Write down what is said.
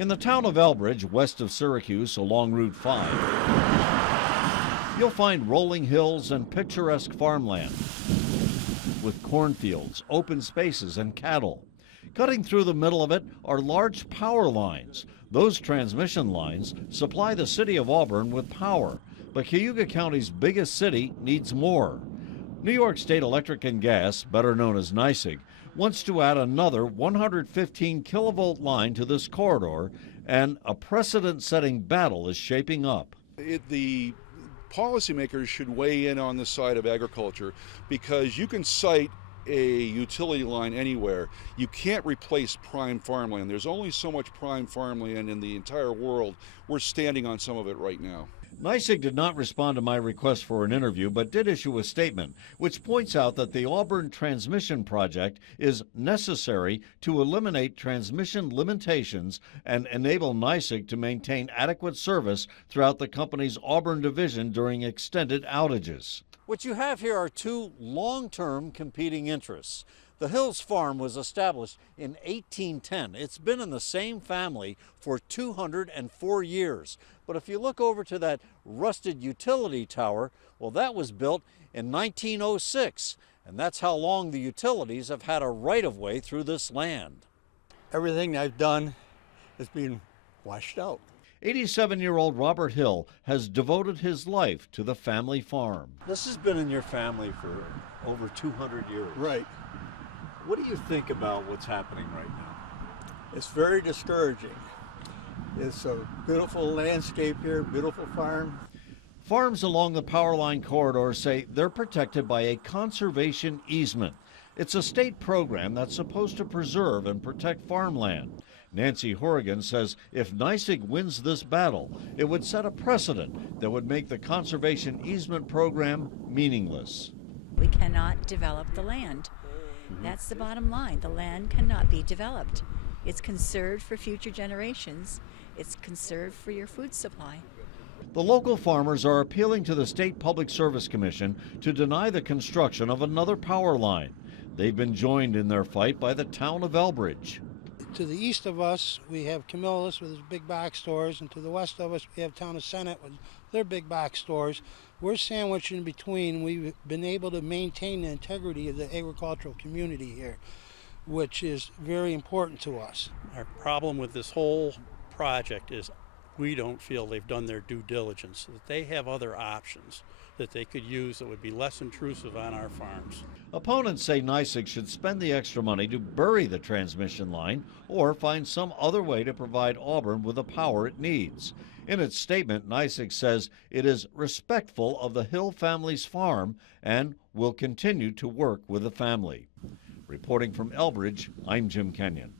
In the town of Elbridge, west of Syracuse along Route 5, you'll find rolling hills and picturesque farmland with cornfields, open spaces, and cattle. Cutting through the middle of it are large power lines. Those transmission lines supply the city of Auburn with power, but Cayuga County's biggest city needs more. New York State Electric and Gas, better known as NYSEG, wants to add another 115 kilovolt line to this corridor, and a precedent-setting battle is shaping up. The policymakers should weigh in on the side of agriculture, because you can cite a utility line anywhere. You can't replace prime farmland. There's only so much prime farmland in the entire world. We're standing on some of it right now. NYSEG did not respond to my request for an interview, but did issue a statement which points out that the Auburn Transmission Project is necessary to eliminate transmission limitations and enable NYSEG to maintain adequate service throughout the company's Auburn division during extended outages. What you have here are two long-term competing interests. The Hills Farm was established in 1810. It's been in the same family for 204 years. But if you look over to that rusted utility tower, well, that was built in 1906. And that's how long the utilities have had a right-of-way through this land. Everything I've done is being washed out. 87-year-old Robert Hill has devoted his life to the family farm. This has been in your family for over 200 years. Right. What do you think about what's happening right now? It's very discouraging. It's a beautiful landscape here, beautiful farm. Farms along the Powerline corridor say they're protected by a conservation easement. It's a state program that's supposed to preserve and protect farmland. Nancy Horrigan says if NYSEG wins this battle, it would set a precedent that would make the conservation easement program meaningless. We cannot develop the land. That's the bottom line. The land cannot be developed. It's conserved for future generations. It's conserved for your food supply. The local farmers are appealing to the State Public Service Commission to deny the construction of another power line. They've been joined in their fight by the town of Elbridge. To the east of us, we have Camillus with his big box stores, and to the west of us, we have Town of Senate with their big box stores. We're sandwiched in between. We've been able to maintain the integrity of the agricultural community here, which is very important to us. Our problem with this whole project is we don't feel they've done their due diligence, that they have other options that they could use that would be less intrusive on our farms. Opponents say NYSEG should spend the extra money to bury the transmission line or find some other way to provide Auburn with the power it needs. In its statement, NYSEG says it is respectful of the Hill family's farm and will continue to work with the family. Reporting from Elbridge, I'm Jim Kenyon.